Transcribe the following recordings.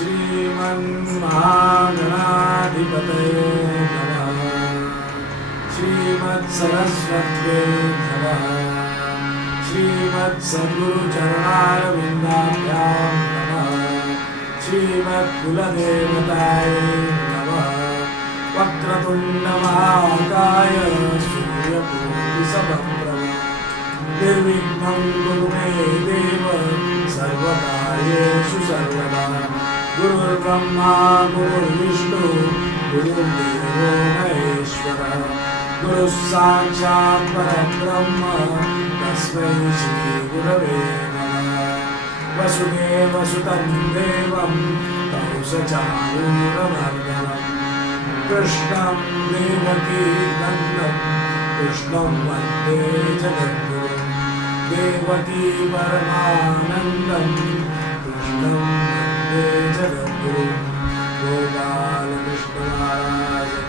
श्रीमन्महागणाधिपतये नमः। श्रीमत्सरस्वत्यै नमः। श्रीमत्सद्गुरुचरणारविन्दाभ्यां नमः। श्रीमत्कुलदेवतायै नमः। वक्रतुण्डमहाकाय सूर्यकोटिसमप्रभ निर्विघ्नं कुरु मे देव सर्वकार्येषु सर्वदा। गुरुर्ब्रह्मा गुरुर्विष्णु गुरुर्देवो महेश्वरः। गुरुः साक्षात् परब्रह्म तस्मै श्रीगुरवे नमः। वसुदेवसुतं देवं कंसचाणूरमर्दनम् कृष्णं देवकी नन्दनं कृष्णं वन्दे जगद्गुरुं। देवकी परमानन्दं कृष्णं वन्दे जगद्गुरुं। गोपालकृष्ण महाराज की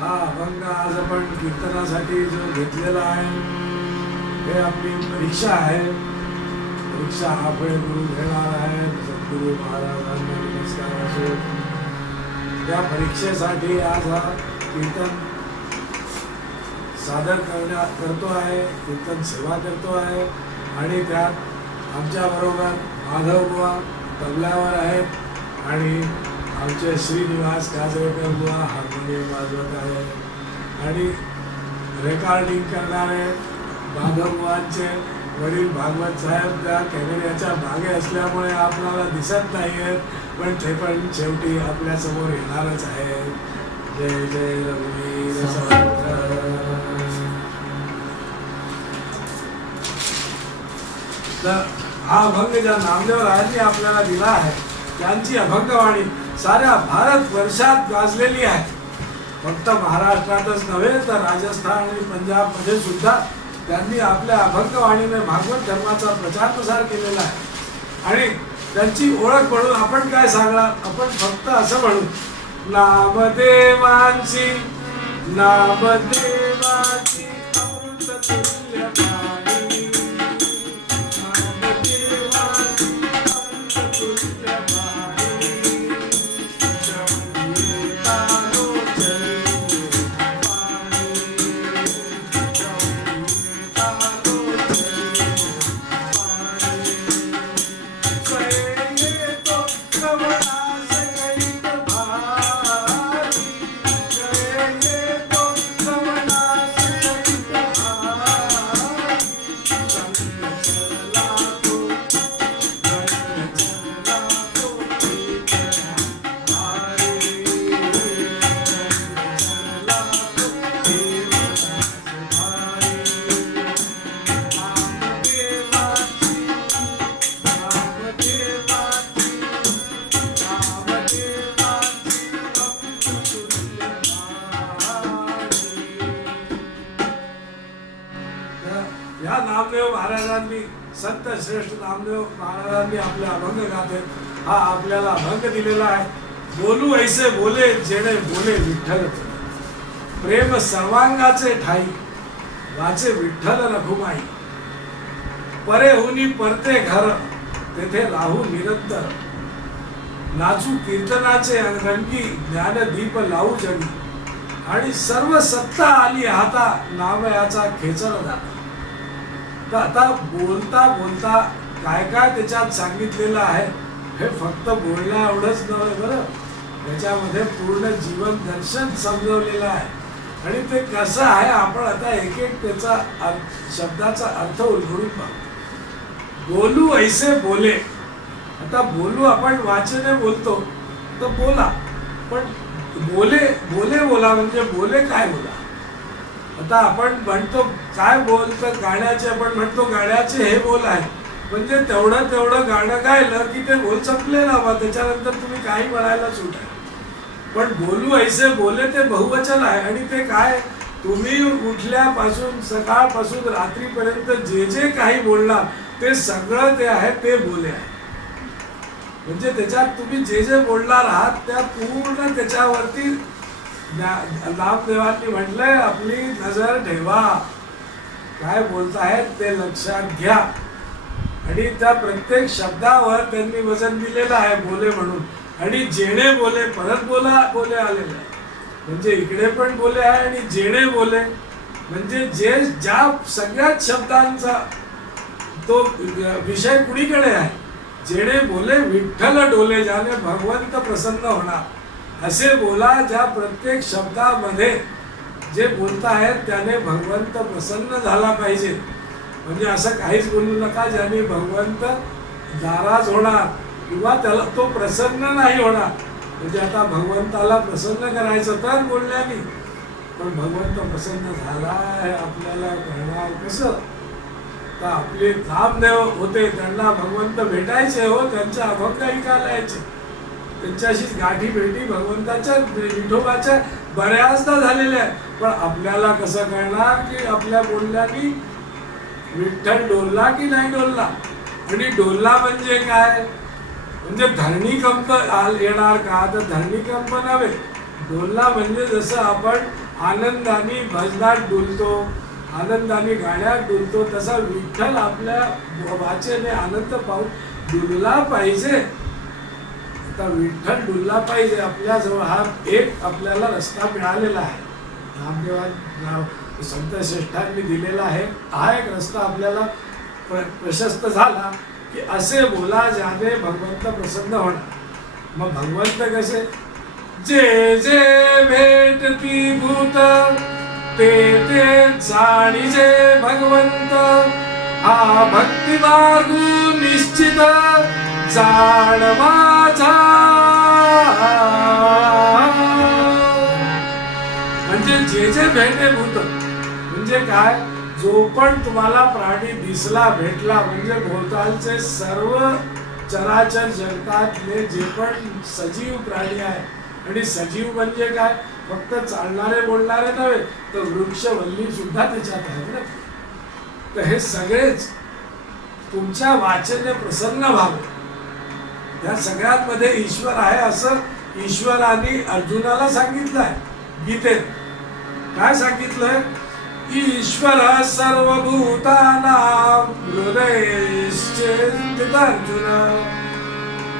हा अभंग आज आपण कीर्तनासाठी जो घेतलेला आहे हे आपली परीक्षा आहे. परीक्षा आपण गुरु घेणार आहे. सद्गुरु महाराजांना नमस्कार असो. त्या परीक्षेसाठी आज हा कीर्तन सादर करतो आहे, कीर्तन सेवा करतो आहे. आणि त्यात आमच्या बरोबर माधव बुवा तबल्यावर आहेत आणि आमचे श्रीनिवास काजळकर बुवा हार्मोनियम वाजवत आहेत आणि रेकॉर्डिंग करणारे माधव बुवांचे वडील भागवत साहेब त्या कॅमेऱ्याच्या मागे असल्यामुळे आपल्याला दिसत नाही आहेत, पण ते पण शेवटी आपल्या समोर येणारच आहे. जय जय रघुवीर समर्थ. तर हा अभंग ज्या नामदेव रायांनी आपल्याला दिला आहे त्यांची अभंगवाणी साऱ्या भारत वर्षात गाजलेली आहे. फक्त महाराष्ट्रातच नव्हे तर राजस्थान आणि पंजाबमध्ये सुद्धा त्यांनी आपल्या अभंगवाणीने भागवत धर्माचा प्रचार प्रसार केलेला आहे. आणि त्यांची ओळख म्हणून आपण काय सांगणार, आपण फक्त असं म्हणू, नामदेवांची नामदेवांची अमृततुल्य वाणी, नामदेवांची अमृततुल्य वाणी, जवळीतालो चैतन्य वाणी, जवळीतालो चैतन्य वाणी, स्वये तो कवळास कैक भारी, स्वये तो कवळास कैक भारी, रंग चरला तो केतन भारी, चरला तो केतन भारी. नामदेवाची नामदेवाची नामदेवाची अमृततुल्य वाणी. तर या नामदेव महाराजांनी, संत श्रेष्ठ नामदेव महाराजांनी आपले अभंग गाते हा आपल्याला अभंग दिलेला आहे. बोलू ऐसे बोले जेणे बोले विठ्ठल, प्रेम सर्वांगाचे ठाई, वाचे विठ्ठल रखुमाई, परे हुनी परते घर, तेथे राहू निरंतर, नाचू कीर्तनाचे रंगी, ज्ञानदीप लावू जगी, आणि सर्व सत्ता आली हाता, नामयाचा खेचर दाता. तर आता बोलता बोलता काय काय त्याच्यात सांगितलेलं आहे हे फक्त बोलण्या एवढंच नव्हे बरं, त्याच्यामध्ये पूर्ण जीवन दर्शन समजवलेलं आहे. आणि ते कसं आहे आपण आता एक एक त्याचा शब्दाचा अर्थ उलगडून पाहू. बोलू ऐसे बोले, आता बोलू आपण वाचने बोलतो तर बोला, पण बोले बोले बोला म्हणजे बोले काय बोला. आता आपण म्हणतो काय बोलतो गाण्याचे, आपण म्हणतो गाण्याचे हे बोल आहे, म्हणजे तेवढं गाणं गायलं की ते बोल संपले ना बा, त्याच्यानंतर तुम्ही काही म्हणायला सूट आहे. पण बोलू ऐसे बोले ते बहुवचन आहे. आणि ते काय, तुम्ही उठल्यापासून सकाळपासून रात्रीपर्यंत जे जे काही बोलणार ते सगळं ते आहे, ते बोले आहे. म्हणजे त्याच्यात तुम्ही जे जे बोलणार आहात त्या पूर्ण त्याच्यावरती नामदेवांनी म्हटलंय आपली नजर ठेवा, काय बोलतायत ते लक्षात घ्या. आणि त्या प्रत्येक शब्दावर त्यांनी वजन दिलेलं आहे बोले म्हणून. आणि जेणे बोले, परत बोला बोले आलेले आहे, म्हणजे इकडे पण बोले आहे आणि जेणे बोले म्हणजे जे ज्या सगळ्याच शब्दांचा तो विषय कुणीकडे आहे. जेणे बोले विठ्ठल डोले, ज्याने भगवंत प्रसन्न होणार, असे बोला ज्या प्रत्येक शब्दामध्ये जे बोलतायत त्याने भगवंत प्रसन्न झाला पाहिजे. म्हणजे असं काहीच बोलू नका ज्याने भगवंत नाराज होणार किंवा त्याला तो प्रसन्न नाही होणार. म्हणजे आता भगवंताला प्रसन्न करायचं तर बोलण्याने, पण भगवंत प्रसन्न झाला हे आपल्याला कळणार कसं. तर आपले नामदेव होते, त्यांना भगवंत भेटायचे हो, त्यांच्या अभंग ऐकायला यायचे, त्यांच्याशीच गाठी भेटी भगवंताच्या विठोबाच्या बऱ्याचदा झालेल्या आहे. पण आपल्याला कसं कळणार की आपल्या बोलण्याने विठ्ठल डोलला की नाही डोलला. आणि डोलला म्हणजे काय, म्हणजे धरणीकंप येणार का, तर धरणीकंप नव्हे. डोलला म्हणजे जसं आपण आनंदाने भजनात डुलतो, आनंदाने गाण्यात डुलतो, तसा विठ्ठल आपल्या वाचेने आनंद पाहून डुलला पाहिजे. आता विठ्ठल डुलला पाहिजे, आपल्याजवळ हा एक आपल्याला रस्ता मिळालेला आहे. नामदेवा संत श्रेष्ठांनी दिलेला आहे. हा एक रस्ता आपल्याला प्रशस्त झाला की असे बोला ज्याने भगवंत प्रसन्न होणार. मग भगवंत कसे? जे जे भेटती भूत ते ते जाणीजे भगवंत, हा भक्ती मार्ग निश्चित जाण माझा. म्हणजे जे जे भेटे भूत म्हणजे काय? जो पण तुम्हाला प्राणी दिसला भेटला, म्हणजे भोवतालचे सर्व चराचर जगतातले जे पण सजीव प्राणी आहे, आणि सजीव म्हणजे काय? फक्त चालणारे बोलणारे नव्हे, तर वृक्ष वल्ली सुद्धा त्याच्यात आहेत ना. तर हे सगळेच तुमच्या वाचेने प्रसन्न व्हावे, या सगळ्यांमध्ये ईश्वर आहे असं ईश्वराने अर्जुनाला सांगितलं आहे गीतेत. काय सांगितलंय? ईश्वर सर्वभूतानां हृदयेश्चित अर्जुन.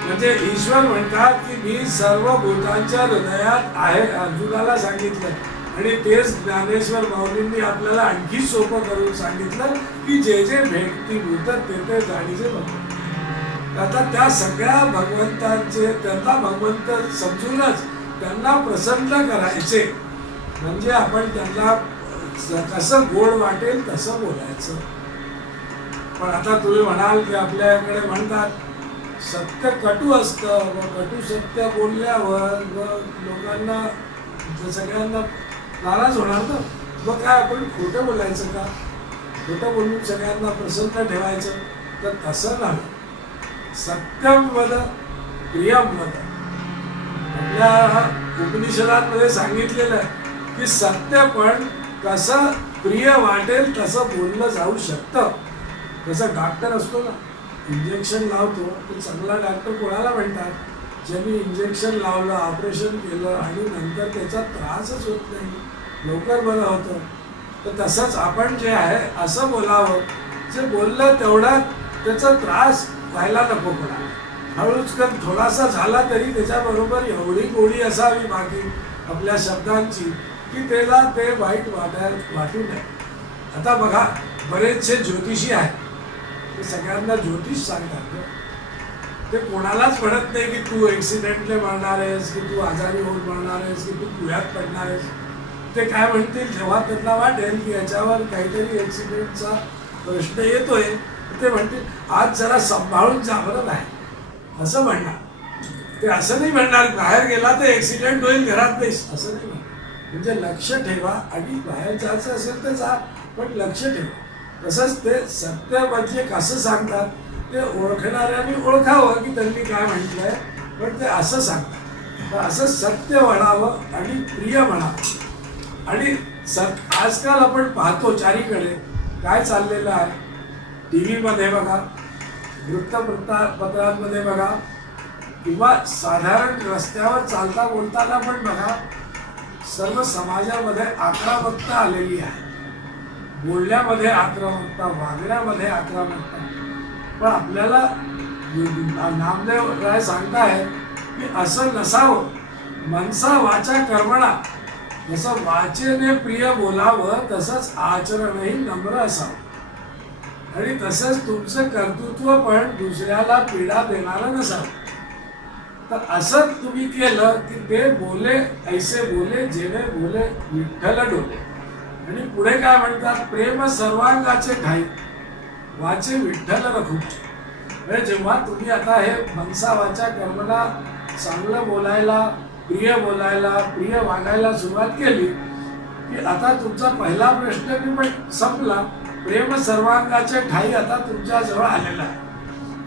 म्हणजे ईश्वर म्हणतात की मी सर्व भूतांच्या हृदयात आहे, अर्जुनाला सांगितलं. आणि तेच ज्ञानेश्वर माऊलींनी आपल्याला आणखी सोपं करून सांगितलं की जे जे भेटती भूत ते ते जाणीचे भगवंत. आता त्या सगळ्या भगवंतांचे त्यांना भगवंत समजूनच त्यांना प्रसन्न करायचे. म्हणजे आपण त्यांना कसं गोड वाटेल तसं बोलायचं. पण आता तुम्ही म्हणाल की आपल्याकडे म्हणतात सत्य कटू असतं, व कटू सत्य बोलल्यावर लोकांना सगळ्यांना नाराज होणार ना. मग काय आपण खोटं बोलायचं का? खोटं बोलून सगळ्यांना प्रसन्न ठेवायचं? तर तसं नाही. सत्यम वद प्रियम वद. आपल्या उपनिषदांमध्ये सांगितलेलं आहे की सत्य पण कसं प्रिय वाटेल तसं बोललं जाऊ शकतं. जसं डॉक्टर असतो ना, इंजेक्शन लावतो, तर चांगला डॉक्टर कोणाला म्हणतात? ज्यांनी इंजेक्शन लावलं, ऑपरेशन केलं आणि नंतर त्याचा त्रासच होत नाही, लवकर बरं होतं. तर तसंच आपण जे आहे असं बोलावं, जे बोललं तेवढ्यात त्याचा त्रास व्हायला नको कोणाला. हळूच कर थोडासा झाला तरी त्याच्याबरोबर एवढी गोडी असावी बाकी आपल्या शब्दांची की त्याला ते वाईट वाटू नये. आता बघा, बरेचसे ज्योतिषी आहेत, ते सगळ्यांना ज्योतिष सांगतात. ते कोणालाच म्हणत नाही की तू ॲक्सिडेंटने मरणार आहेस, की तू आजारी होऊन मरणार आहेस, की तू पुण्यात पडणार आहेस. ते काय म्हणतील, जेव्हा त्यांना वाटेल की याच्यावर काहीतरी ॲक्सिडेंटचा प्रश्न येतोय, ते म्हणतील आज जरा सांभाळून जा बरं नाही, असं म्हणणार. ते असं नाही म्हणणार बाहेर गेला तर ॲक्सिडेंट होईल, घरात नाहीस, असं नाही म्हणणार. म्हणजे लक्ष ठेवा, आणि बाहेर जायचं असेल तर जा, पण लक्ष ठेवा. तसंच ते सत्य म्हणजे कसं सांगतात, ते ओळखणाऱ्यांनी ओळखावं की त्यांनी काय म्हटलंय, पण ते असं सांगतात. तर असं सत्य म्हणावं आणि प्रिय म्हणावं. आणि आजकाल आपण पाहतो चारीकडे काय चाललेलं आहे. टी व्हीमध्ये बघा, वृत्तपत्रांमध्ये बघा, किंवा साधारण रस्त्यावर चालता बोलताना पण बघा, सर्व समाजामध्ये आक्रमकता आलेली आहे. बोलण्यामध्ये आक्रमकता, वागण्यामध्ये आक्रमकता. पण आपल्याला नामदेव राय सांगतायत की असं नसावं. मनसा वाचा कर्मणा. जसं वाचेने प्रिय बोलावं तसंच आचरणही नम्र असावं. आणि तसंच तुमचं कर्तृत्व पण दुसऱ्याला पीडा देणारं नसावं. तर असं तुम्ही केलं की ते बोले ऐसे बोले जेणे बोले विठ्ठल डोले. आणि पुढे काय म्हणतात, प्रेम सर्वांगाचे ठाई वाचे विठ्ठल रखू. म्हणजे जेव्हा तुम्ही आता हे मनसा वाचा कर्मला चांगलं बोलायला, प्रिय बोलायला, प्रिय वागायला सुरुवात केली की आता तुमचा पहिला प्रश्न पण संपला. प्रेम सर्वांगाचे ठाई आता तुमच्या जवळ आलेला आहे.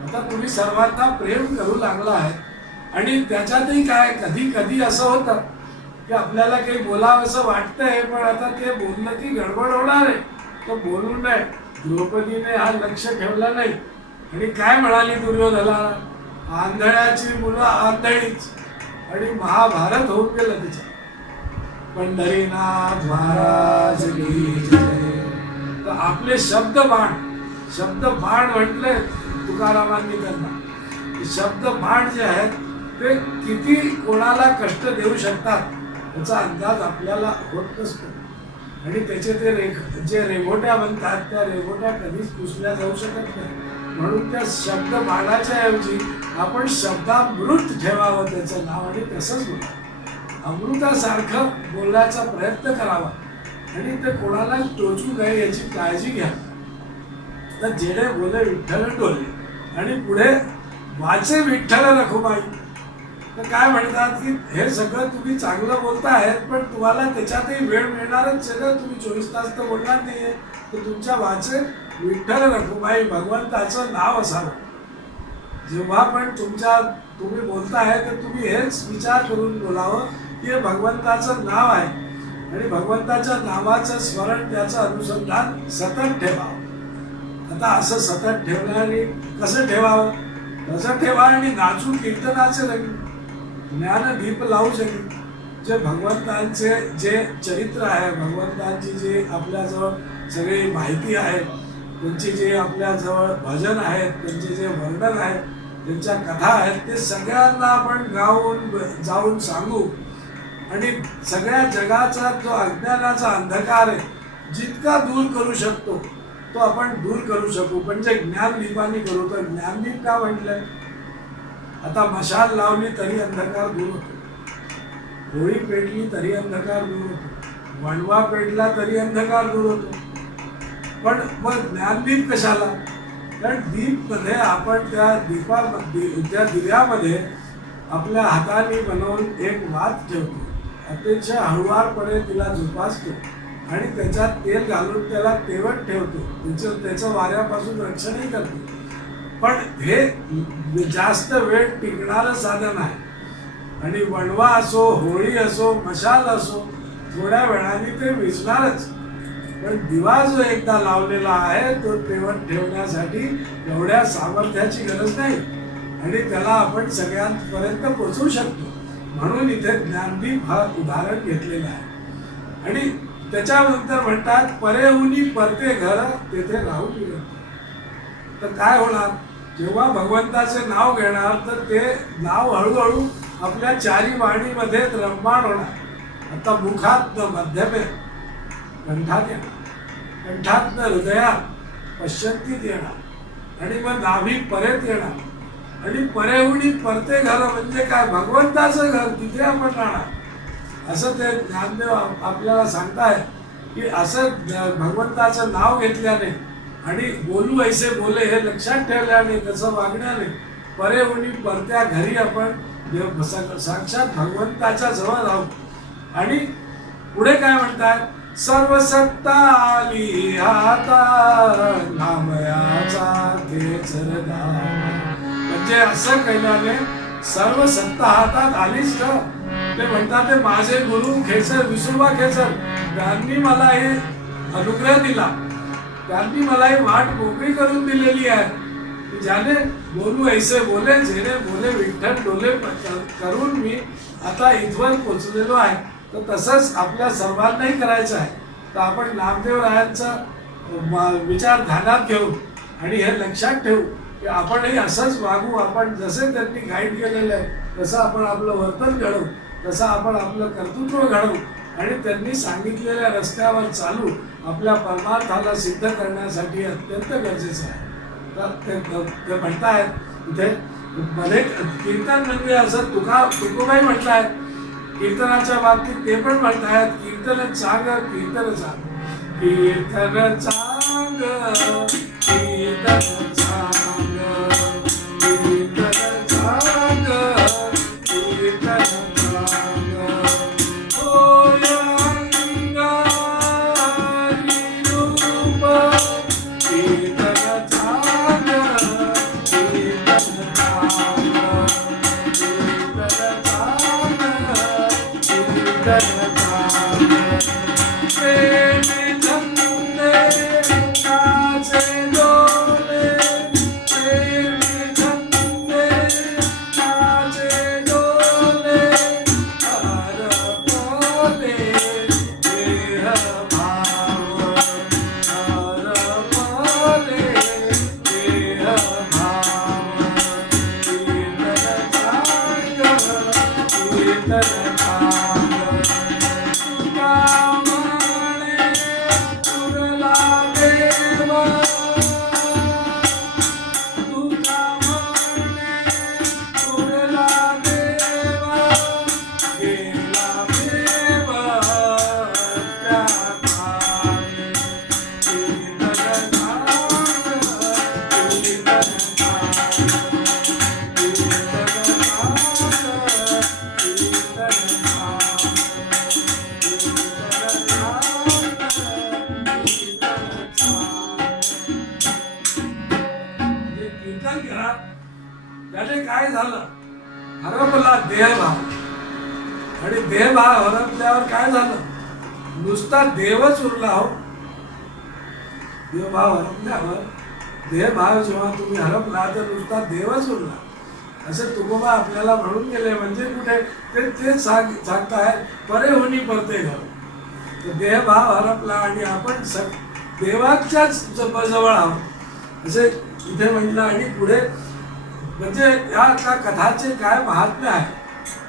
आता तुम्ही सर्वांना प्रेम करू लागला आहे. आणि त्याच्यातही काय कधी कधी असं होतं की आपल्याला काही बोलावं असं वाटतंय, पण आता ते बोललं की गडबड होणार आहे, तर बोलू नये. द्रौपदीने हा लक्ष ठेवला नाही आणि काय म्हणाली दुर्योधनाला, आंधळ्याची मुलं आंधळीच, आणि महाभारत होऊन गेलं तिच्या. पंढरीनाथ महाराज की जय. तर आपले शब्द बाण म्हटले तुकारामांनी त्यांना. शब्द बाण जे आहेत ते किती कोणाला कष्ट देऊ शकतात याचा अंदाज आपल्याला होत नसतो. आणि त्याचे ते जे रेघोट्या म्हणतात त्या रेघोट्या कधीच पुसल्या जाऊ शकत नाही. म्हणून त्या शब्द बाणाच्या ऐवजी आपण शब्दामृत ठेवावं त्याचं नाव आणि तसंच बोलावं. अमृतासारखं बोलण्याचा प्रयत्न करावा आणि ते कोणाला टोचू नये याची काळजी घ्या. तर जेणे बोले विठ्ठल डोले आणि पुढे वाचे विठ्ठल रखुमाई. तर काय म्हणतात की हे सगळं तुम्ही चांगलं बोलतायत पण तुम्हाला त्याच्यातही वेळ मिळणारच आहे. तुम्ही 24 तास तर बोलणार नाहीये. तर तुमच्या वाचे विठ्ठल रखुमाई भगवंताचं नाव असावं. जेव्हा पण तुम्ही बोलताय तर तुम्ही हेच विचार करून बोलावं की हे भगवंताचं नाव आहे आणि भगवंताच्या नावाचं स्मरण त्याचं अनुसंधान सतत ठेवावं. आता असं सतत ठेवण्याने कसं ठेवावं? तसं ठेवा आणि नाचून कीर्तनाचे रंग ज्ञान दीप लावू शकेल. जे भगवंतांचे जे चरित्र आहे, भगवंतांची जे आपल्याजवळ सगळी माहिती आहे, त्यांची जे आपल्याजवळ भजन आहेत, त्यांचे जे वर्णन आहे, त्यांच्या कथा आहेत, ते सगळ्यांना आपण जाऊन सांगू आणि सगळ्या जगाचा जो अज्ञानाचा अंधकार आहे जितका दूर करू शकतो तो आपण दूर करू शकू. म्हणजे ज्ञानदीपाने करू. तर ज्ञानदीप का म्हटलंय? आता मशाल लावली तरी अंधकार दूर होतो, होळी पेटली तरी अंधकार दूर होतो, वणवा पेटला तरी अंधकार दूर होतो. पण मग ज्ञानदीप कशाला? कारण दीप मध्ये आपण त्या दिव्यामध्ये आपल्या हाताने बनवून एक वात ठेवतो, अतिशय हळुवारपणे तिला झोपासतो आणि त्याच्यात तेल घालून त्याला तेवट ठेवतो, त्याचं वाऱ्यापासून रक्षणही करतो. पण हे जास्त वेळ टिकणारं साधन आहे. आणि वणवा असो, होळी असो, मशाल असो, थोड्या वेळाने ते विझणारच. पण दिवा जो एकदा लावलेला आहे तो तेवट ठेवण्यासाठी एवढ्या सामर्थ्याची गरज नाही आणि त्याला आपण सगळ्यांपर्यंत पोहोचवू शकतो. म्हणून इथे ज्ञानदीप हा उदाहरण घेतलेलं आहे. आणि त्याच्यानंतर म्हणतात परेहुनी परते घर तेथे राहू दिलं. तर काय होणार? जेव्हा भगवंताचे नाव घेणार तर ते नाव हळूहळू आपल्या चारी वाणीमध्ये रममाण होणार. आता मुखात मध्यमे कंठात येणार, कंठात हृदयात पश्चंतीत येणार आणि मग नाभी परेत येणार. आणि परेहुनी परते घर म्हणजे काय? भगवंताचं घर, तिथे आपण राहणार. असं ते ज्ञानदेव आपल्याला सांगताय की असं भगवंताचं नाव घेतल्याने आणि बोलू ऐसे बोले हे लक्षात ठेवल्याने, त्याचं वागण्याने परेहुनी परत्या घरी आपण साक्षात भगवंताच्या जवळ राहू. आणि पुढे काय म्हणतात? सर्व सत्ता आली हाता नामयाचा खेचरदा. म्हणजे असं केल्याने सर्व सत्ता हातात आलीच का? ते म्हणतात ते माझे गुरु खेचर, विसोबा खेचर, त्यांनी मला हे अनुग्रह दिला, त्यांनी मला ही वाट मोकळी करून दिलेली आहे. ज्याने बोलू ऐसे बोले, जेणे बोले विठ्ठल डोले करून मी आता इथवर पोचलेलो आहे. तर तसंच आपल्या सर्वांनाही करायचं आहे. तर आपण नामदेव रायांचा विचार ध्यानात घेऊ आणि हे लक्षात ठेवू की आपणही असंच वागू. आपण जसे त्यांनी गाईड केलेलं आहे तसं आपण आपलं वर्तन घडवू, तसं आपण आपलं कर्तृत्व घडवू आणि त्यांनी सांगितलेल्या रस्त्यावर चालू आपल्या परमार्थाला सिद्ध करण्यासाठी अत्यंत गरजेचं आहे. तर ते म्हणतायत इथे मध्ये कीर्तन म्हणजे असं तुकोबाई म्हणतायत कीर्तनाच्या बाबतीत. ते पण म्हणतायत कीर्तन चांग, कीर्तन चांग, कीर्तन चांग, कीर्तन चांग, कीर्तन चांग, कीर्तन चांग, होय अंगारी रूप कीर्तन चांग, कीर्तन चांग, कीर्तन चांग, कीर्तन चांग. प्रेम छंदे काचे डोले झालं? हरपला देहभाव. आणि देहभाव हरपल्यावर काय झालं? नुसता देवच उरला हो. देहभाव हरपल्यावर, देहभाव जेव्हा तुम्ही हरपला तर नुसता देवच उरला असे तुकोबा आपल्याला म्हणून गेले. म्हणजे कुठे ते सांगताय परे होनी परते घर. तर देहभाव हरपला आणि आपण देवाच्याच जवळ आहोत असे इथे म्हटलं. आणि पुढे म्हणजे या कथाचे काय महात्म्य आहे,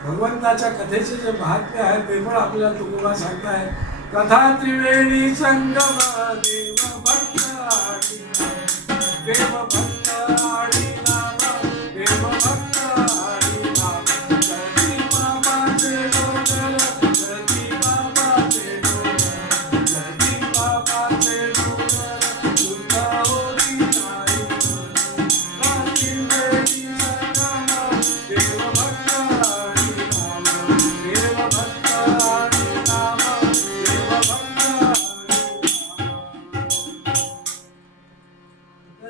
भगवंताच्या कथेचे जे महात्म्य आहे ते पण आपल्याला तुकोबा सांगताय. कथा त्रिवेणी संगम देव भक्त आणि देव भक्त आणि नाम देव भक्त आणि नाम. जगी बाबाचे डोंगर, जगी बाबाचे डोंगर, जगी बाबाचे डोंगर, तुझा होती नाही त्रिवेणी संगम देव भक्त आणि नाम देव भक्त आणि नाम देव भक्त आणि नाम.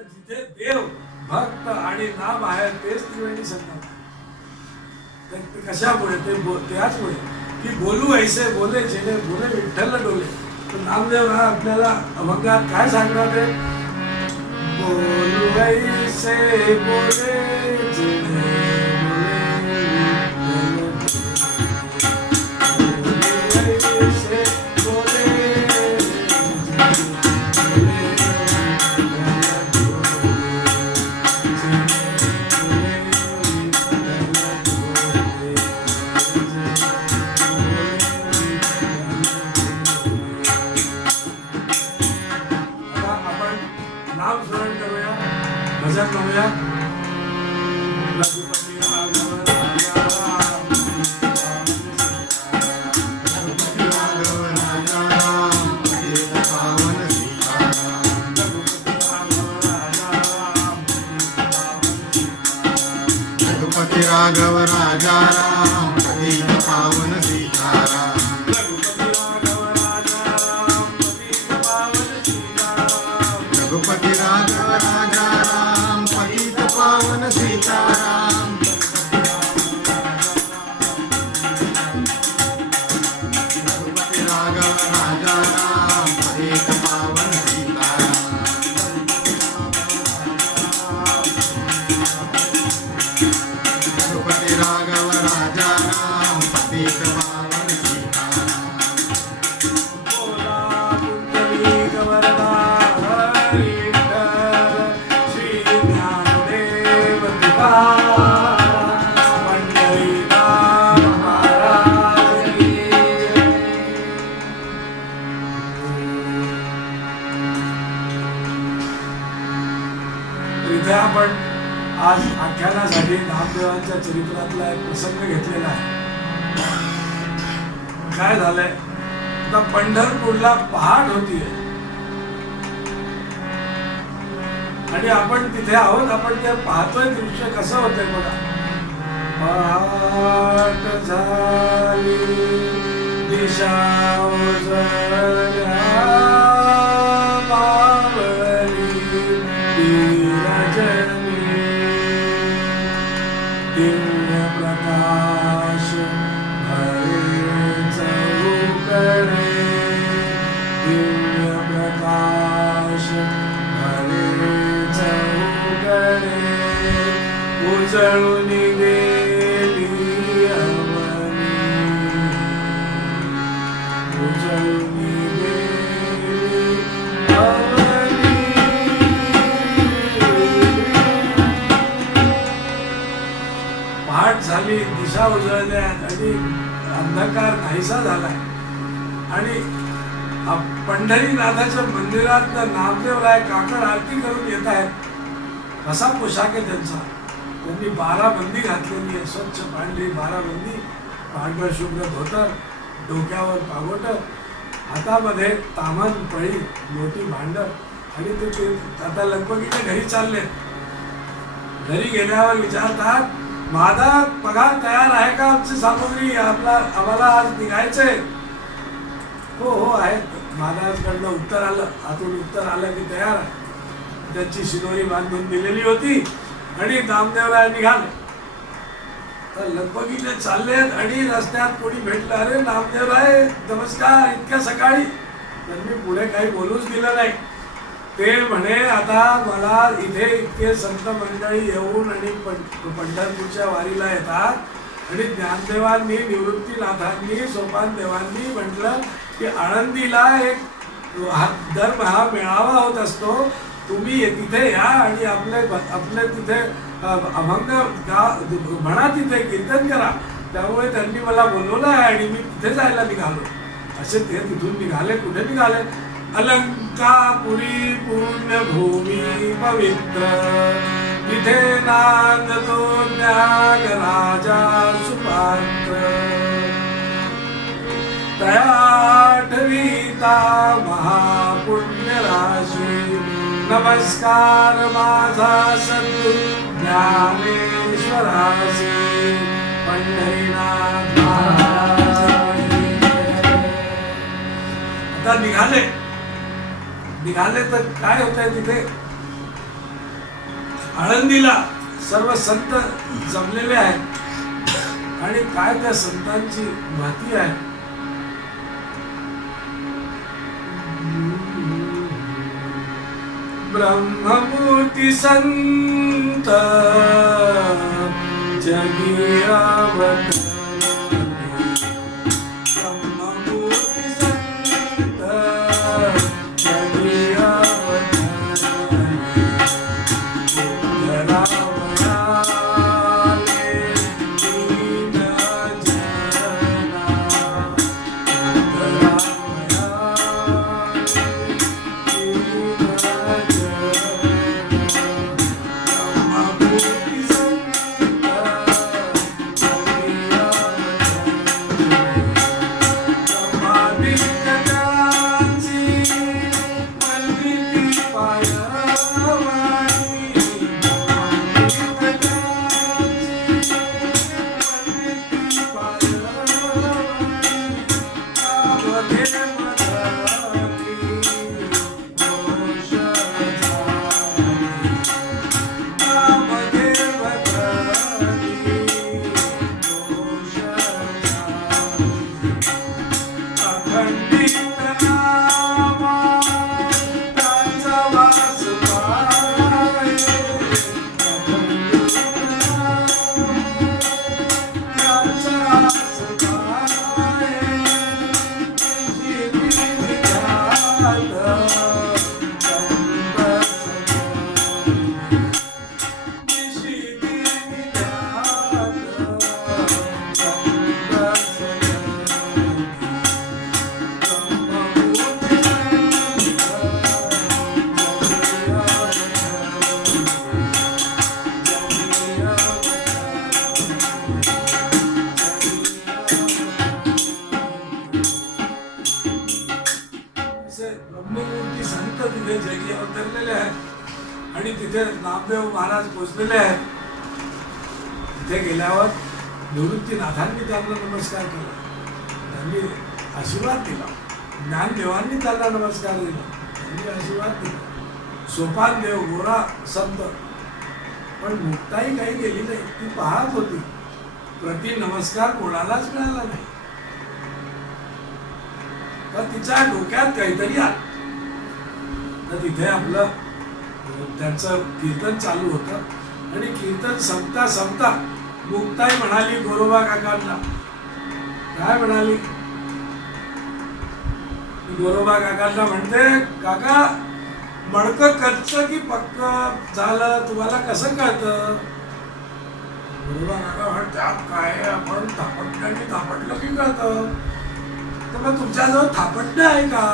जिथे देव भक्त आणि नाम आहे तेच त्रिवेणी संगम. ते कशामुळे? त्याचमुळे की बोलू ऐसे बोले जेणे बोले विठ्ठल डोले. तर नामदेव हा आपल्याला अभंगात काय सांगणार आहे? बोलू ऐसे बोले जेणे बोले विठ्ठल डोले. बोलू ऐसे बोले नाम स्मरण करूया, भजन करूया. रघुपती राघव राजा राम, रघुपति राघव राजा राम, पतित पावन सीताराम. रघुपती राघव राजा राम, रघुपति राघव राजा राम, पतित पावन सीताराम. रघुपती राघव राजा राम, पतित पावन सीताराम. रघुपति राघव राजा राम, पतित पावन सीताराम. रघुपति राघव राजा राम, पतित पावन सीताराम. रघुपति राघव राजा राम, पतित पावन सीताराम. बोला पुंडलिक वरदा हरी विठ्ठल, श्री ज्ञानदेव तुकाराम, पंढरीनाथ महाराज की जय. इथे आपण आज आख्यानासाठी नामदेवांच्या चरित्रातला एक प्रसंग घेतलेला आहे. काय झालंय? आता पंढरपूरला पहाट होतीये आणि आपण तिथे आहोत. आपण ते पाहतोय दृश्य कसं होतंय बघा. पहाट झाली दिशा उजळल्या, मावळली रजनी, दिव्य प्रकाश भरे चौकडे, दिव्य प्रकाश भरे चौकडे, उजळून गेली अवनी, उजळून गेली अवनी. पहाट झाली, दिशा उजळल्या आणि अंधकार नाहीसा झालाय. आणि पंढरीनाथाच्या मंदिरात नामदेवराय काकड आरती करून येत आहेत. असा पोशाख आहे त्यांचा. त्यांनी 12 बंदी घातलेली आहे, स्वच्छ पांढरी 12 बंदी, पांढरं शुभ्र धोतर, डोक्यावर पागोट, हातामध्ये तामन पळी मोठी भांड. आणि ते आता लगबगीने घरी चालले. घरी गेल्यावर विचारतात, माधव पगार तयार आहे का? आमची सामुग्री आम्हाला आज निघायचंय. हो हो आहे. महाराजकडनं उत्तर आलं, आतून उत्तर आलं की तयार आहे. त्यांची शिदोरी बांधून दिलेली होती आणि नामदेवराय निघाले. तर लगबगीने चाललेत आणि रस्त्यात कोणी भेटलं, अरे नामदेव राय नमस्कार, इतक्या सकाळी. त्यांनी पुढे काही बोलूच दिलं नाही. ते म्हणे आता मला इथे इतके संत मंडळी येऊन आणि पंढरपूरच्या वारीला येतात आणि ज्ञानदेवांनी, निवृत्तीनाथांनी, सोपान देवांनी म्हटलं की आळंदीला एक दरमहा मेळावा होत असतो, तुम्ही तिथे या आणि आपले तिथे अभंग म्हणा, तिथे कीर्तन करा. त्यामुळे त्यांनी मला बोलवलं आहे आणि मी तिथे जायला निघालो. असे ते तिथून निघाले. कुठे निघाले? अलंकापुरी पुण्यभूमी पवित्र, तिथे नांदतो ज्ञान राजा सुपात्र. तया आठवीता महापुण्य राशी, नमस्कार माझा सद्गुरु ज्ञानेश्वरासी. पंढरीनाथ महाराज. आता निघाले तर काय होत आहे तिथे? आळंदीला सर्व संत जमलेले आहेत आणि काय त्या संतांची महती आहे. ब्रह्ममूर्ती संत जगी अवतरले, ब्रह्ममूर्ती संत जगी अवतरले. उद्धरावयाले दीन जना, ब्रह्ममूर्ती संत तिथे जगी अवतरलेले आहेत आणि तिथे नामदेव महाराज पोचलेले आहेत. तिथे गेल्यावर निवृत्तीनाथांनी त्यांना नमस्कार केला, त्यांनी आशीर्वाद दिला. ज्ञानदेवांनी त्यांना नमस्कार दिला, त्यांनी आशीर्वाद दिला. सोपान देव गोरा संत, पण मुक्ताई काही गेली नाही. ती पाहत होती, प्रति नमस्कार कोणालाच मिळाला नाही. तर तिच्या डोक्यात काहीतरी आलं. तर तिथे आपलं त्यांचं कीर्तन चालू होतं आणि कीर्तन संपता संपता मुक्ताई म्हणाली गोरोबा काकांना, काय म्हणाली? गोरोबा काकांना म्हणते, काका मडकं कच्च की पक्क झालं तुम्हाला कसं कळतं? गोरोबा काका म्हणते, काय आपण थापटण्याने थापटलं की कळतं. तर मग तुमच्याजवळ थापटणं आहे का?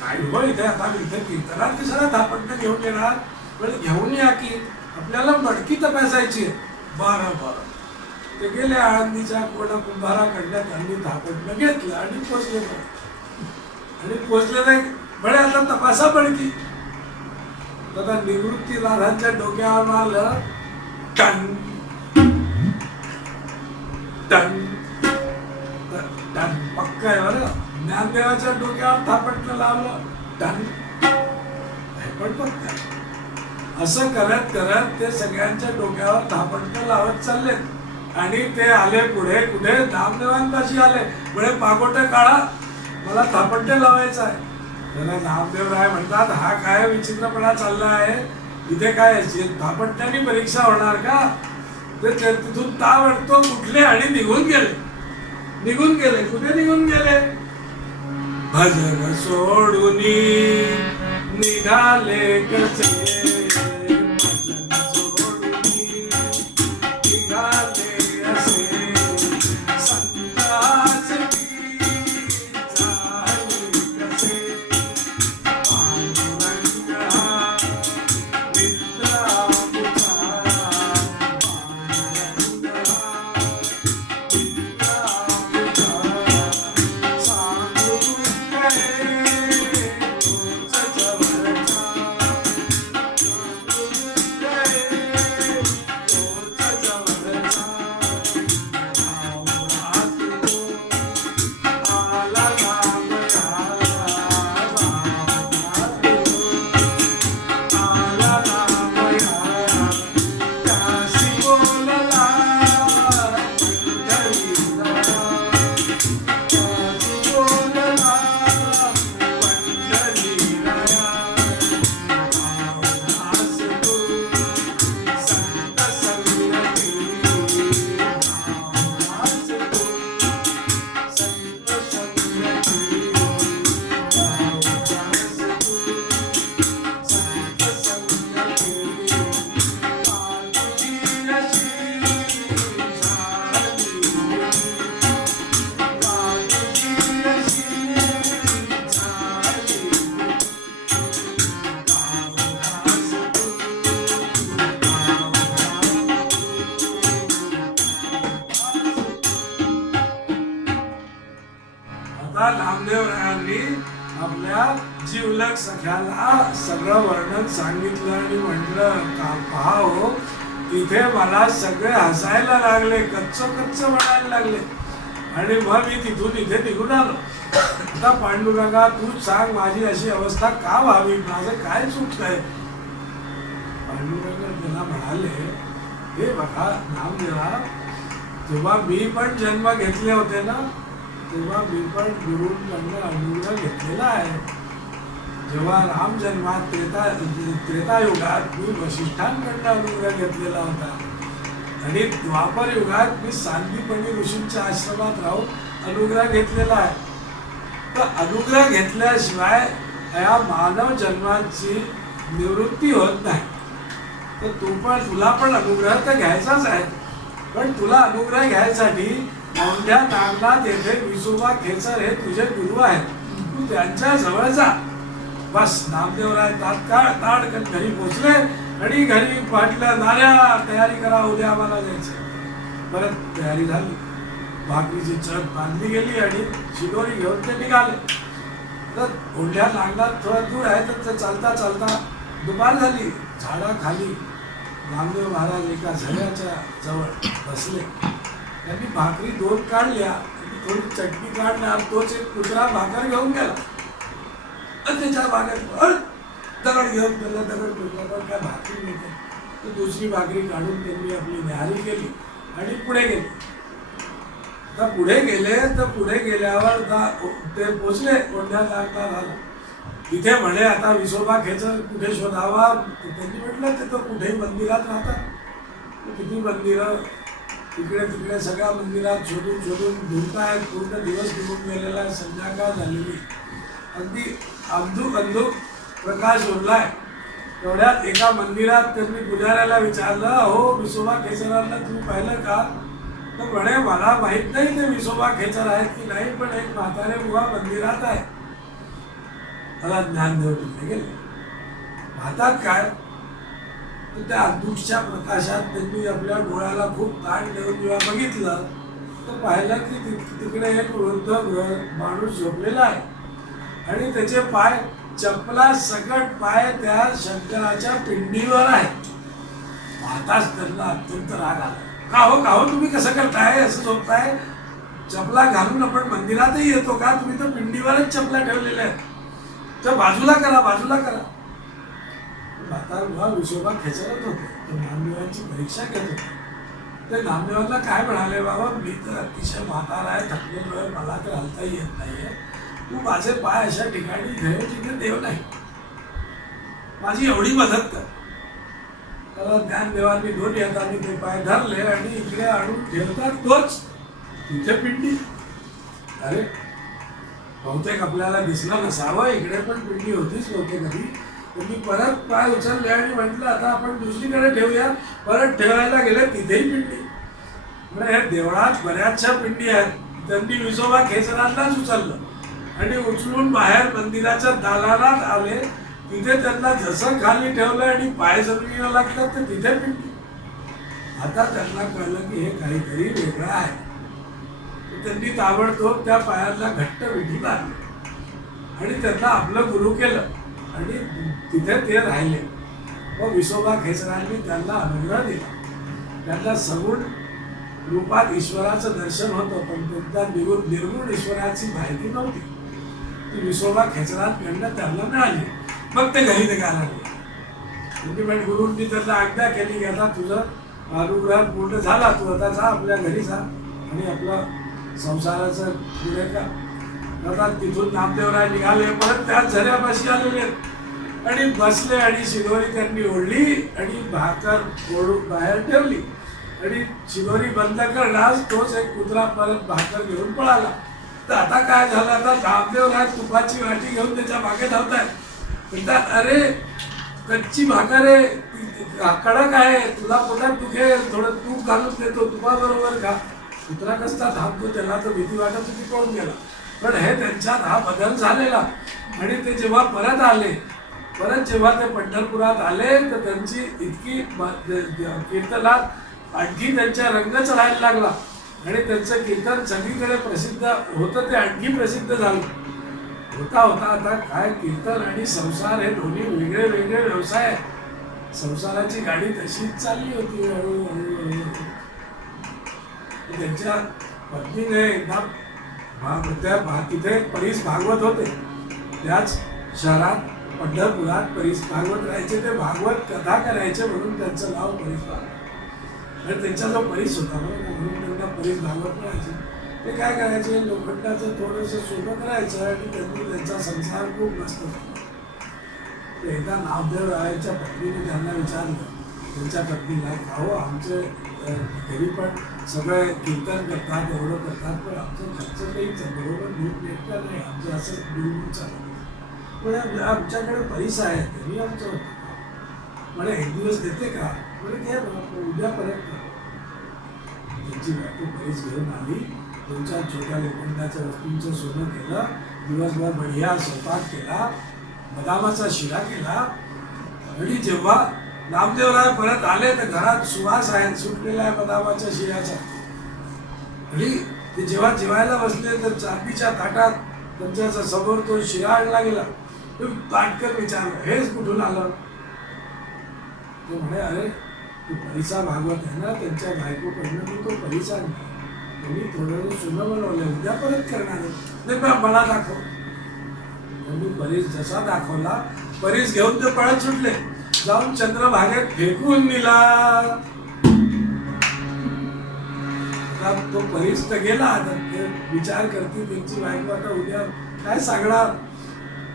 नाही हो, इथे आता इथे कीर्तनात कशाला थापटणं घेऊन येणार? म्हणजे घेऊन या की, आपल्याला मडकी तपासायची आहे. बरं बरं. ते गेले आळंदीच्या कोणा कुंभाराकडल्या, त्यांनी थापटणं घेतलं आणि पोचले. आणि पोचले नाही म्हणे, आता तपासा मडकी. आता निवृत्तीनाथांच्या डोक्यावर मारलं, टन टन टन. पक्क आहे बरं. ज्ञानदेवाच्या डोक्यावर थापटणं लावलं, टन. पण पक्क. असं करत करत ते सगळ्यांच्या डोक्यावर थापटणं लावत चालले. आणि ते आले पुढे, कुठे नामदेवांपाशी आले, म्हणे पागोटे काढा, मला थापट्टे लावायचा आहे. त्याला नामदेवराय म्हणतात, हा काय विचित्रपणा चालला आहे, इथे काय थापट्ट्यानी परीक्षा होणार का? ते तिथून ताबडतोब उठले आणि निघून गेले. कुठे निघून गेले? भजन सोडून निघाले कसे, भजन सोडून निघाले असे, संतासती झाली कसे. पांडुरंग हा मित्र आमचा, पांडुरंग हा मित्र आमचा, सांगू काय तोच जवळचा, तोच जवळचा. आवळात तो आला लांबया, आला लांबया, त्यासी बोलला पंढरीला, त्यासी बोलला पंढरीला. आवळास तो संत संगती, आवळास तो संत संगती, आवळास तो संत संगती. पादुकी अशी झाली, पादुकी अशी झाली. आवळास तो, आता नामदेवरायांनी आपल्या जिवलग सख्याला सगळं वर्णन सांगितलं आणि म्हटलं का पहा हो, तिथे मला सगळे हसायला लागले, कच्च म्हणायला लागले. आणि मग मी तिथून इथे निघून आलो. आता पांडुरंगा तूच सांग, माझी अशी अवस्था का व्हावी, माझं काय चुकतंय? पांडुरंग त्याला म्हणाले, हे बघा नामदेवा, जेव्हा मी पण जन्म घेतले होते ना, तेव्हा मी पण गुरूंकडनं अनुग्रह घेतलेला आहे. जेव्हा राम जन्मात त्रेतायुगात मी वशिष्ठांकडनं अनुग्रह घेतलेला होता, आणि द्वापर युगात मी सांदीपणी ऋषींच्या आश्रमात राहून अनुग्रह घेतलेला आहे. तर अनुग्रह घेतल्याशिवाय या मानव जन्माची निवृत्ती होत नाही. तर तुला पण अनुग्रह तर घ्यायचाच आहे, पण तुला अनुग्रह घ्यायसाठी औंढ्या नागनाथ येथे विसोबा खेचर हे तुझे गुरु आहेत, तू त्यांच्या जवळ जा. बस नामदेवराय तात्काळ ताडकन घरी पोचले आणि घरी पाटलं, नाऱ्या तयारी करा, उद्या आम्हाला जायचं. परत तयारी झाली, भाकरीची चढ बांधली गेली आणि शिदोरी घेऊन ते निघाले. तर औंढ्या नागनाथ थोडा दूर आहे, तर ते चालता चालता दुपार झाली. झाडाखाली नामदेव महाराज एका झऱ्याच्या जवळ बसले. त्यांनी भाकरी 2 काढल्या, थोडी चटणी काढणार, तोच एक कुत्रा भाकर घेऊन गेला आणि त्याच्या भागात दगड घेऊन त्याला दगड कुत्रा काय भाकरी मिळते. तर दुसरी भाकरी काढून त्यांनी आपली न्याहारी केली आणि पुढे गेले. तर पुढे गेल्यावर ते पोचले औंढ्या नागनाथाला. तिथे म्हणे आता विसोबा खेचर कुठे शोधावा. त्यांनी म्हटलं ते तर कुठेही मंदिरात राहतात. किती मंदिरं इकडे तिकडे सगळ्या मंदिरात शोधून ढूंढतायत. पूर्ण दिवस निघून गेलेला आहे, संध्याकाळ झालेली. अगदी अंधूक प्रकाश उरलाय. तेवढ्यात एका मंदिरात त्यांनी पुजाऱ्याला विचारलं, हो विसोबा खेचरांना तुम्ही पाहिलं का? तर म्हणे मला माहित नाही ते विसोबा खेचर आहेत की नाही, पण एक म्हातारे बुवा मंदिरात आहे. मला ज्ञानदेव तिथे गेले. हातात काय, तर त्या अंधुकच्या प्रकाशात त्यांनी आपल्या डोळ्याला खूप ताण देऊन जेव्हा बघितलं तर पाहिलं की तिकडे एक वृद्ध माणूस झोपलेला आहे आणि त्याचे पाय चपला सकट पाय त्या शंकराच्या पिंडीवर आहे. आताच त्यांना अत्यंत राग आला. का हो तुम्ही कसं करताय, असं झोपताय? चपला घालून आपण मंदिरातही येतो का? तुम्ही तर पिंडीवरच चपला ठेवलेल्या आहेत, तर बाजूला करा. म्हातार बुवा विसोबा खेचरत होते, तर नामदेवांची परीक्षा घेत होते. ते नामदेवांना काय म्हणाले, बाबा मी तर अतिशय म्हातारा आहे, थकलेलो आहे, मला तर हलता येत नाहीये, तू माझे पाय अशा ठिकाणी ठेव जिथे देव नाही, माझी एवढी मदत कर. तर ज्ञानदेवांनी दोन्ही हातांनी ते पाय धरले आणि इकडे आणून ठेवतात तोच तिथे पिंडी. अरे बहुतेक आपल्याला दिसलं नसावं, इकडे पण पिंडी होतीच बहुतेक कधी. त्यांनी परत पाय उचलले आणि म्हटलं आता आपण दुसरीकडे ठेवूया. परत ठेवायला गेले तिथेही पिंडी. म्हणजे हे देवळात बऱ्याचशा पिंडी आहेत. त्यांनी विसोबा खेचरांनाच उचललं आणि उचलून बाहेर मंदिराच्या दालनात आले. तिथे त्यांना जसं खाली ठेवलं आणि पाय जमिनीला लागतात तर तिथे पिंडी. आता त्यांना कळलं की हे काहीतरी वेगळं आहे. त्यांनी ताबडतोब त्या पायांना घट्ट विठी बांधली आणि त्यांना आपलं गुरु केलं आणि तिथे ते राहिले. व विसोबा खेचरांनी त्यांना अनुग्रह दिला. त्यांना सगुण रूपात ईश्वराचं दर्शन होतं, पण त्यांना निर्गुण ईश्वराची माहिती नव्हती. ती विसोबा खेचरांकडनं त्यांना मिळाली. मग ते घरी निघायला लागले. म्हणजे गुरुंनी त्यांना आज्ञा केली की आता तुझं अनुग्रह पूर्ण झाला, तू आता जा आपल्या घरी जा आणि आपला संसाराचं पुढे का. आता तिथून नामदेवराय निघाले, परत त्या झऱ्यापाशी आलेले आणि बसले आणि शिदोरी त्यांनी ओढली आणि भाकर ओढून बाहेर ठेवली आणि शिदोरी बंद करणार तोच एक कुत्रा परत भाकर घेऊन पळाला. तर आता काय झालं, आता नामदेवराय तुपाची वाटी घेऊन त्याच्या मागे धावतायत. म्हणतात अरे कच्ची भाकर आहे, कडक आहे, तुला पोटात दुखेल, थोडं तूप घालून देतो, तुपाबरोबर खा. कुत्रा कसला थांबतो, त्याला तर भीती वाटत होती, पळून गेला. पण हे त्यांच्यात हा बदल झालेला. आणि ते जेव्हा परत आले, जेव्हा ते पंढरपुरात आले तर त्यांची इतकी कीर्तनात आणखी त्यांच्या रंग चढायला लागला आणि त्यांचं कीर्तन सगळीकडे प्रसिद्ध होतं. ते आणखी प्रसिद्ध झालं. होता आता काय कीर्तन आणि संसार हे दोन्ही वेगळे वेगळे व्यवसाय आहेत. संसाराची गाडी तशीच चालली होती हळूहळू. त्यांच्या पत्नीने एकदा तिथे परीस भागवत होते, त्याच शहरात पंढरपुरात परीस भागवत राहायचे. ते भागवत कथा करायचे म्हणून त्यांचं नाव परीस भागवत. आणि त्यांचा जो परीस होता म्हणून त्यांना परीस भागवत करायचे. ते काय करायचे, लोखंडाचं थोडंसं सोनं करायचं आणि त्यांनी त्यांचा संसार खूप मस्त होता. एकदा नामदेवरायांच्या पत्नीने त्यांना विचारलं, त्यांच्या पत्नीला, अहो आमचे घरी पण सगळे कीर्तन करतात, एवढं करतात, पण आमचं खर्च काही बरोबर नीट नेटका नाही, आमचं असं बिलकुल चालतं. पण आमच्याकडे पैसा आहे, तरी आमचं होतं म्हणे, एक दिवस देते का म्हणे, घ्या उद्यापर्यंत. त्यांची बायको पैस घेऊन आली, 2-4 छोट्या लोखंडाच्या वस्तूंचं सोनं केलं, दिवसभर बढिया स्वयंपाक केला, बदामाचा शिरा केला. आणि जेव्हा नामदेवराय परत आले तर घरात सुवास आहे सुटलेला आहे बदामाच्या शिऱ्याचा. आणि ते जेव्हा जेवायला बसले तर चांदीच्या ताटात त्यांच्या समोर तो शिरा आणला गेला. ताटकर विचारलं, हेच कुठून आलं? ते म्हणे, अरे तू परिसा भागवत आहे ना, त्यांच्या बायकोकडनं मी तो परिसा आणला, त्यांनी थोडं सोनं बनवलं, उद्या परत करणार आहे. नाही मला दाखव. त्यांनी परीस जसा दाखवला, परीस घेऊन ते पळत सुटले, जाऊन चंद्रभागेत फेकून दिला. तो परीस तर गेला. ते विचार करते त्यांची बायको, आता उद्या काय सांगणार,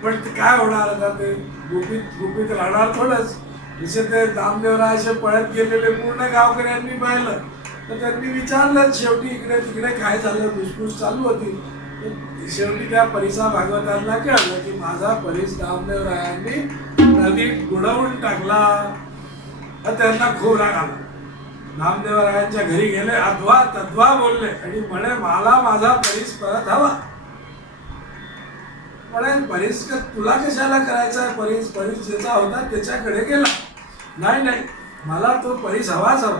पण ते काय होणार, आता ते गुपित राहणार थोडंच. जसे ते नामदेवरायाचे पळत गेलेले पूर्ण गावकऱ्यांनी पाहिलं तर त्यांनी विचारलं. शेवटी इकडे तिकडे काय झालं, धुसफूस चालू होती. शेवटी त्या परिसा भागवतांना कळलं की माझा परीस नामदेवरायांनी नदीत बुडवून टाकला. तर त्यांना खूप राग आला. नामदेवरायांच्या घरी गेले, अद्वा तद्वा बोलले आणि म्हणे, मला माझा परीस परत हवा. म्हणे, परीस का तुला कशाला करायचा आहे? परीस ज्याचा होता त्याच्याकडे गेला. नाही मला तो परीस हवाच हवा.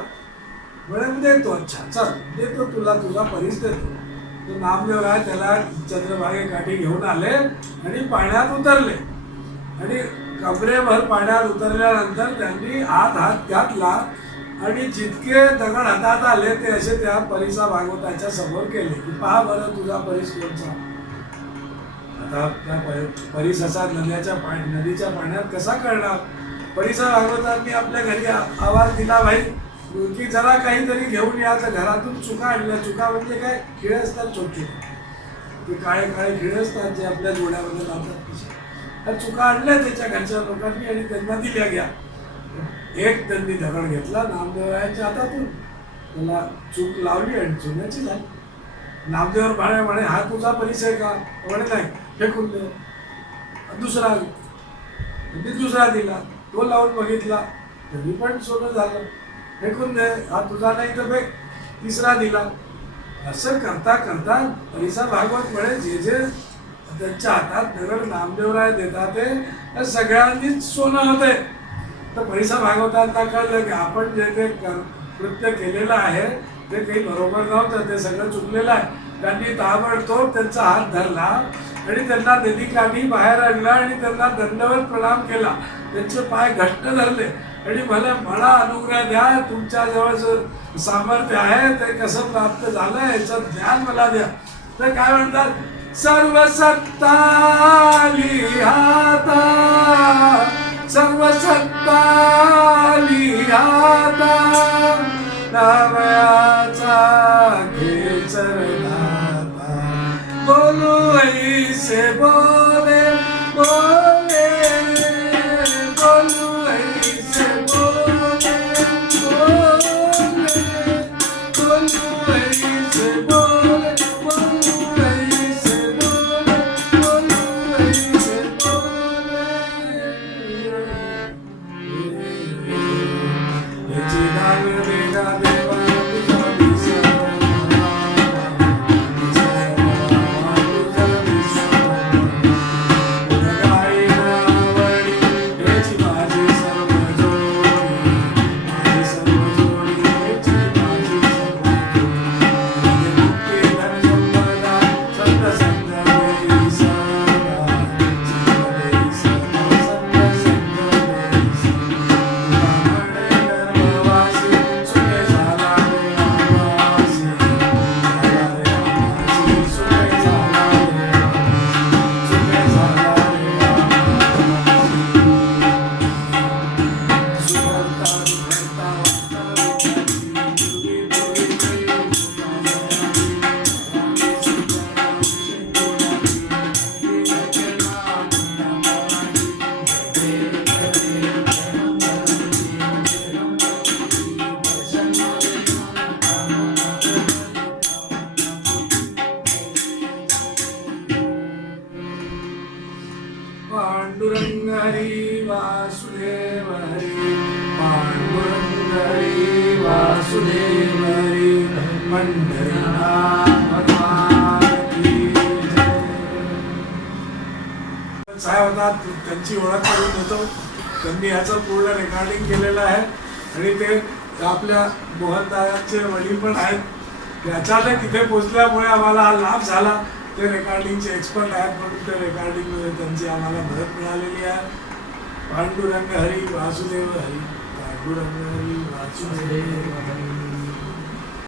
म्हणे, देतो. अच्छा चल देतो तुला, तुझा परीस देतो. तो नामदेवराय त्याला चंद्रभागेकाठी घेऊन आले आणि पाण्यात उतरले. आणि कमरेभर पाण्यात उतरल्यानंतर त्यांनी हात घातला आणि जितके दगड हातात आले ते असे त्या परिसा भागवताच्या समोर केले की पहा बरं तुझा परीस कोणचा. आता त्या परिसाचा नदीच्या पाण्यात कसा करणार? परिसा भागवतांनी आपल्या घरी आवाज दिला, भाई की जरा काहीतरी घेऊन यायचं घरातून. चुका आणल्या. चुका म्हणजे काय, खिळे असतात छोटे, ते काळे काळे खिळे असतात जे आपल्या जोड्यामध्ये लावतात. त्या चुका आणल्या त्याच्या घरच्या लोकांनी आणि त्यांना दिल्या. घ्या. एक त्यांनी दगड घेतला नामदेवरायांच्या हातातून, त्याला चूक लावली आणि चुन्याची झाली. नामदेव म्हणे हा तुझा परिचय का? म्हणे नाही, फेकून दे. दुसरा दिला, तो लावून बघितला, तरी पण सोनं झालं. फेकून दे, हा तुझा नाही तर फेक. तिसरा दिला. असं करता करता परिसा भागवत म्हणे जे जे त्यांच्या हातात दगड नामदेवराय देतात ते सगळ्यांनीच सोनं होते. तर परिसा भागवतांना कळलं की आपण जे ते कृत्य केलेलं आहे ते काही बरोबर नव्हतं, ते सगळं चुकलेलं आहे. त्यांनी ताबडतोब त्यांचा हात धरला आणि त्यांना नदीकाठी बाहेर आणलं आणि त्यांना दंडवत प्रणाम केला. त्यांचे पाय घट्ट धरले आणि मला अनुग्रह द्या, तुमच्या जवळ सामर्थ्य आहे ते कसं प्राप्त झालं याचं ज्ञान मला द्या. तर काय म्हणतात, सर्व सत्ता लिहाता, सर्व सत्ता लिहाता, नामयाचा घेचर दाता, बोलू ऐसे बोले बोले, बोलू ऐसे बोले बोले, बोलू ऐसे बोले, बोलू ऐसे बोले, बोलू ऐसे बोले. याची दान देगा देवा तुझा विसरला, तुझा विसरला. गायना आवडी याची माझी सर्व जोडी, माझी सर्व जोडी याची माझी सर्व जोडी. मुक्ती धन संपदा संत संग देई सदा, संग देई सदा, संत संग देई सदा. गर्भवासी सुखे झाला रे आवासी, झाला रे आवासी, सुखे झाला रे आवासी, सुखे झाला रे आवासी. सुखता दुखता वाचा विचारची, पूर्वी पूर्वी काही सुखाची, रामी सुखाची, शेंगुराची, विवेचना मुक्ताची, पांडुरंग हरी वासुदेव हरी, पांडुरंग हरी वासुदेव हरी, पंढरीनाथ भगवान की जय. साहेब होतात, त्यांची ओळख करून देतो. त्यांनी ह्याचं पूर्ण रेकॉर्डिंग केलेलं आहे आणि ते आपल्या मोहनदादांचे वडील पण आहेत. अचानक इथे पोचल्यामुळे आम्हाला हा लाभ झाला. ते रेकॉर्डिंगचे एक्सपर्ट आहेत म्हणून ते रेकॉर्डिंगमध्ये त्यांची आम्हाला मदत मिळालेली आहे. पांडुरंग हरी वासुदेव हरी, पांडुरंग हरी वासुदेव हरी.